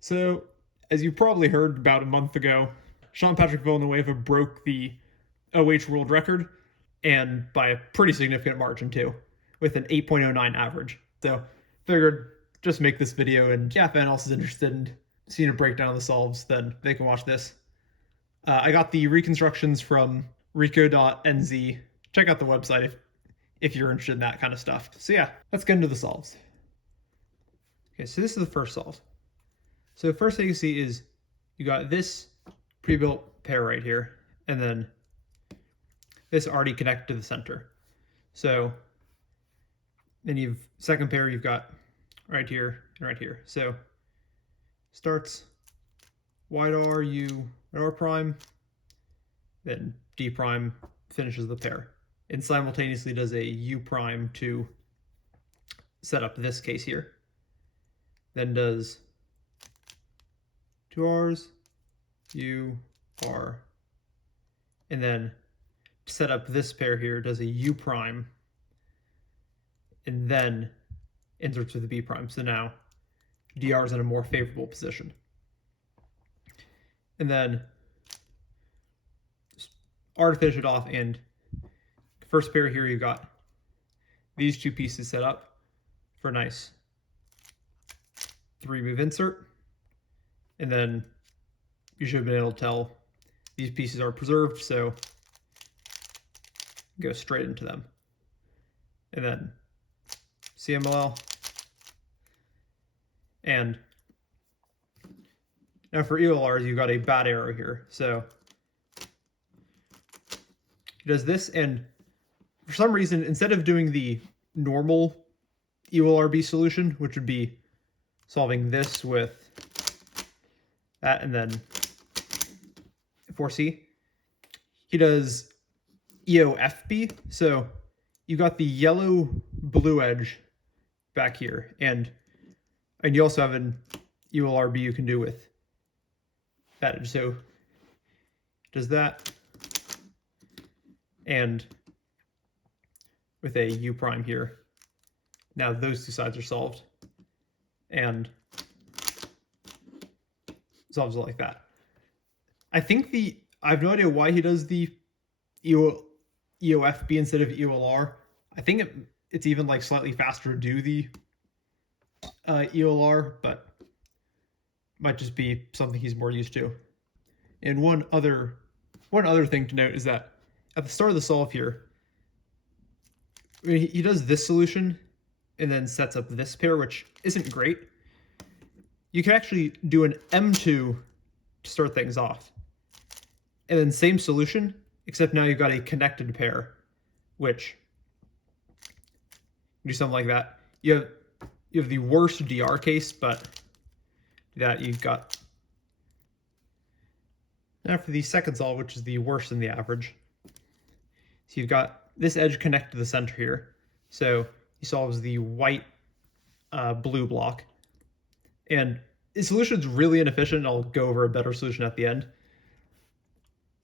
So, as you probably heard about a month ago, Sean Patrick Villanueva broke the OH world record, and by a pretty significant margin too, with an 8.09 average. So, figured just make this video, and yeah, if anyone else is interested in seeing a breakdown of the solves, then they can watch this. I got the reconstructions from rico.nz. Check out the website if you're interested in that kind of stuff. So yeah, let's get into the solves. Okay, so this is the first solve. So the first thing you see is you got this pre-built pair right here, and then this already connected to the center. So then you've second pair you've got right here and right here. So starts wide R, U, R prime, then D prime finishes the pair, and simultaneously does a U prime to set up this case here. Then does two R's, U, R, and then to set up this pair here does a U prime, and then inserts with the B prime. So now DR is in a more favorable position. And then R to finish it off, and first pair here you've got these two pieces set up for a nice 3-move insert, and then you should have been able to tell these pieces are preserved, so go straight into them. And then CMLL, and now for ELRs you've got a bad arrow here, so he does this, and for some reason instead of doing the normal ELRB solution, which would be solving this with that and then 4C, he does EOFB. So you got the yellow blue edge back here, and you also have an ELRB you can do with that edge. So does that, and with a U prime here. Now those two sides are solved, and solves it like that. I think I have no idea why he does the EOFB instead of EOLR. I think it's even like slightly faster to do the EOLR, but might just be something he's more used to. And one other thing to note is that at the start of the solve here, I mean, he does this solution and then sets up this pair, which isn't great. You can actually do an M2 to start things off. And then same solution, except now you've got a connected pair, which do something like that. You have the worst DR case, but that you've got. Now for the second solve, which is the worst in the average. So you've got this edge connected to the center here. So he solves the white blue block. And his solution is really inefficient. I'll go over a better solution at the end.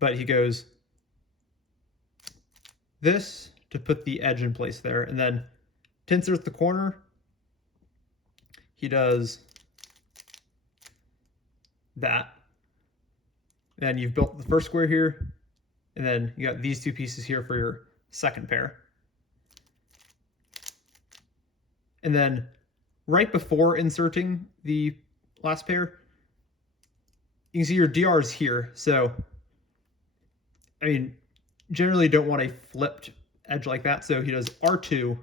But he goes this to put the edge in place there. And then to insert the corner, he does that. Then you've built the first square here. And then you got these two pieces here for your second pair. And then right before inserting the last pair, you can see your DR is here. So, I mean, generally don't want a flipped edge like that. So he does R2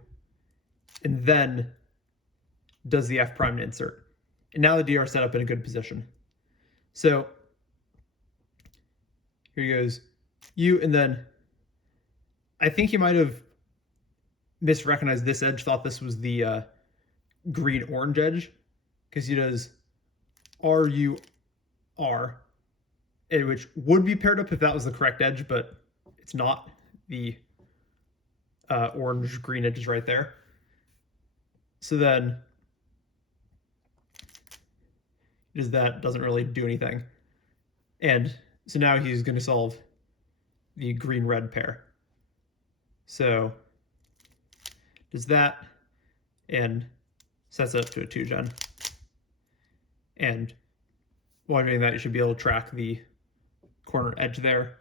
and then does the F prime to insert. And now the DR is set up in a good position. So here he goes U, and then I think he might have misrecognized this edge, thought this was the green-orange edge, because he does R-U-R, which would be paired up if that was the correct edge, but it's not. The orange-green edge is right there. So then does that, doesn't really do anything. And so now he's going to solve the green-red pair. So does that and sets it up to a 2-gen. And while doing that, you should be able to track the corner edge there.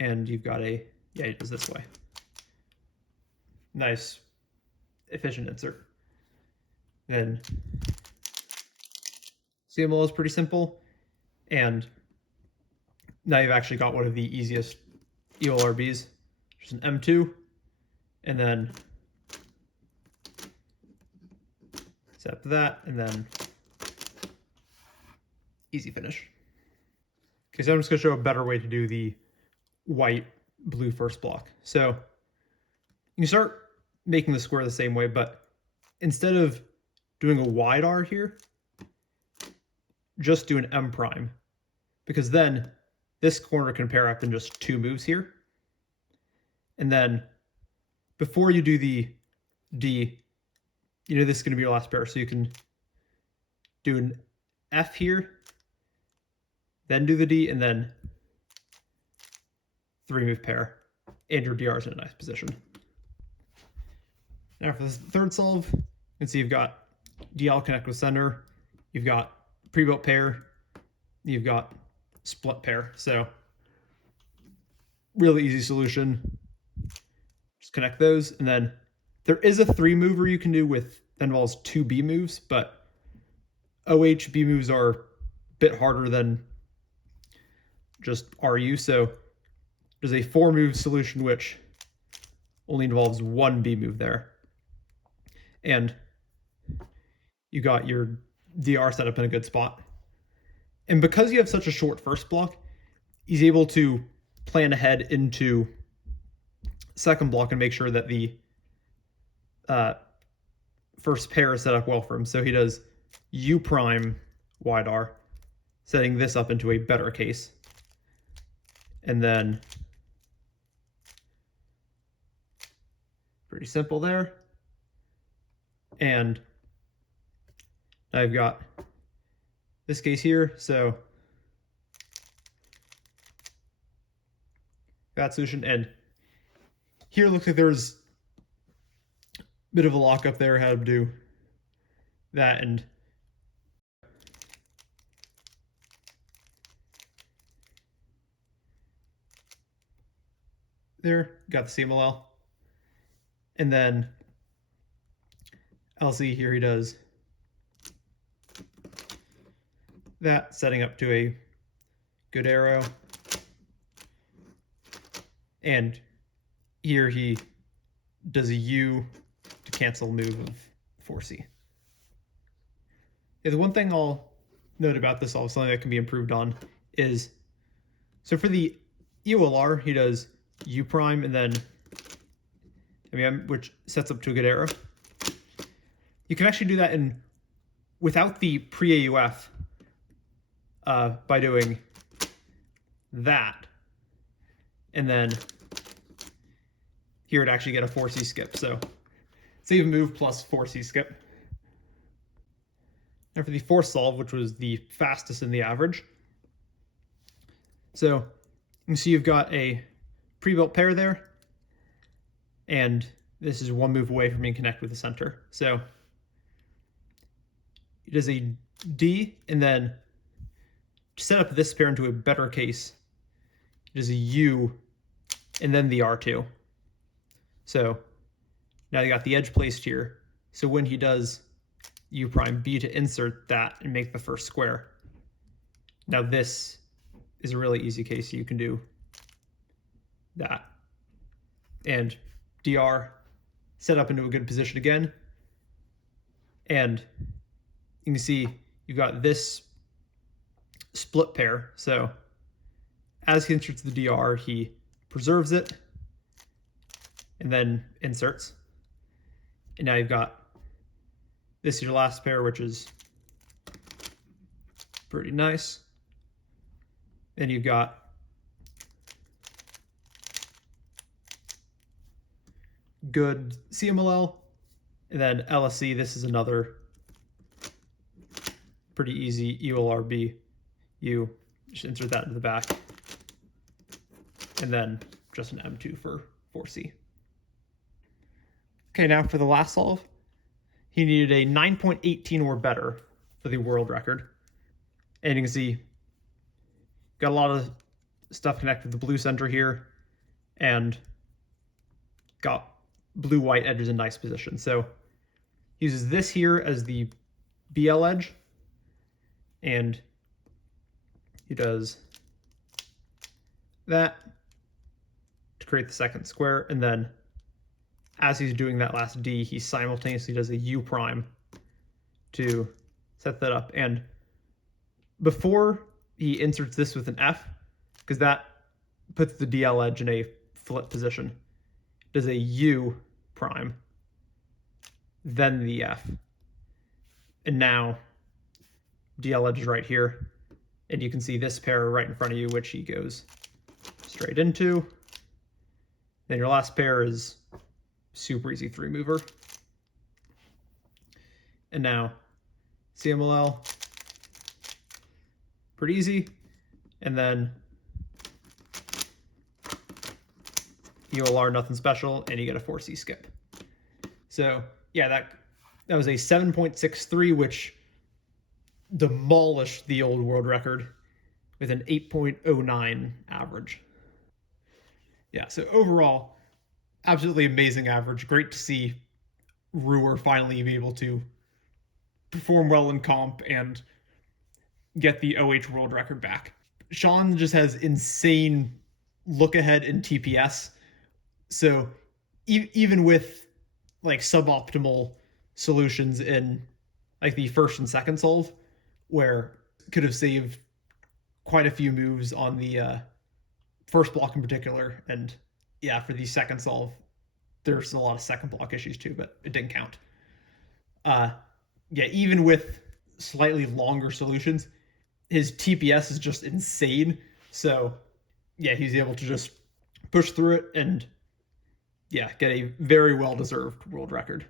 And you've got a, yeah, it goes this way. Nice, efficient insert. Then CML is pretty simple. And now you've actually got one of the easiest EOLRBs. There's an M2, and then set up that, and then easy finish. Okay, so I'm just going to show a better way to do the white blue first block. So you can start making the square the same way, but instead of doing a wide R here, just do an M prime, because then this corner can pair up in just 2 moves here. And then before you do the D, you know this is going to be your last pair, so you can do an F here, then do the D, and then 3-move pair, and your DR is in a nice position. Now for this third solve, you can see you've got DL connect with center, you've got pre-built pair, you've got split pair. So really easy solution. Just connect those, and then there is a 3-mover you can do with that involves 2 B moves, but OH B moves are a bit harder than just RU. So there's a 4-move solution which only involves 1 B move there. And you got your DR set up in a good spot. And because you have such a short first block, he's able to plan ahead into second block and make sure that the first pair is set up well for him. So he does U prime wide R, setting this up into a better case. And then pretty simple there. And I've got this case here, so that solution. And here looks like there's a bit of a lockup there, how to do that. And there, got the CMLL. And then LC here, he does that, setting up to a good arrow. And here he does a U to cancel move of 4C. Yeah, the one thing I'll note about this, also something that can be improved on, is so for the EOLR, he does U prime and then MEM, which sets up to a good arrow. You can actually do that in without the pre-AUF by doing that, and then here it'd actually get a 4C skip. So save move plus 4C skip. And for the fourth solve, which was the fastest in the average, so you can see you've got a pre-built pair there, and this is 1 move away from being connected with the center. So it does a D, and then to set up this pair into a better case, it is a U, and then the R2. So now you got the edge placed here. So when he does U prime B to insert that and make the first square, now this is a really easy case. You can do that. And DR set up into a good position again. And you can see you've got this split pair. So as he inserts the DR, he preserves it and then inserts. And now you've got this is your last pair, which is pretty nice. Then you've got good CMLL, and then LSC. This is another pretty easy EOLRB. You just insert that into the back, and then just an M2 for 4C. Okay, now for the last solve, he needed a 9.18 or better for the world record. And you can see got a lot of stuff connected to the blue center here, and got blue-white edges in nice position. So he uses this here as the BL edge, and he does that to create the second square, and then as he's doing that last D, he simultaneously does a U prime to set that up. And before he inserts this with an F, because that puts the DL edge in a flip position, does a U prime, then the F. And now DL edge is right here, and you can see this pair right in front of you, which he goes straight into. Then your last pair is super easy 3-mover. And now CMLL, pretty easy. And then EOLR, nothing special, and you get a 4C skip. So yeah, that was a 7.63, which demolished the old world record with an 8.09 average. Yeah, so overall, absolutely amazing average. Great to see Ruhr finally be able to perform well in comp and get the OH world record back. Sean just has insane look ahead in TPS. So even with like suboptimal solutions in like the first and second solve, where could have saved quite a few moves on the first block in particular, and yeah, for the second solve, there's a lot of second block issues too, but it didn't count. Yeah, even with slightly longer solutions, his TPS is just insane. So yeah, he's able to just push through it and yeah, get a very well-deserved world record.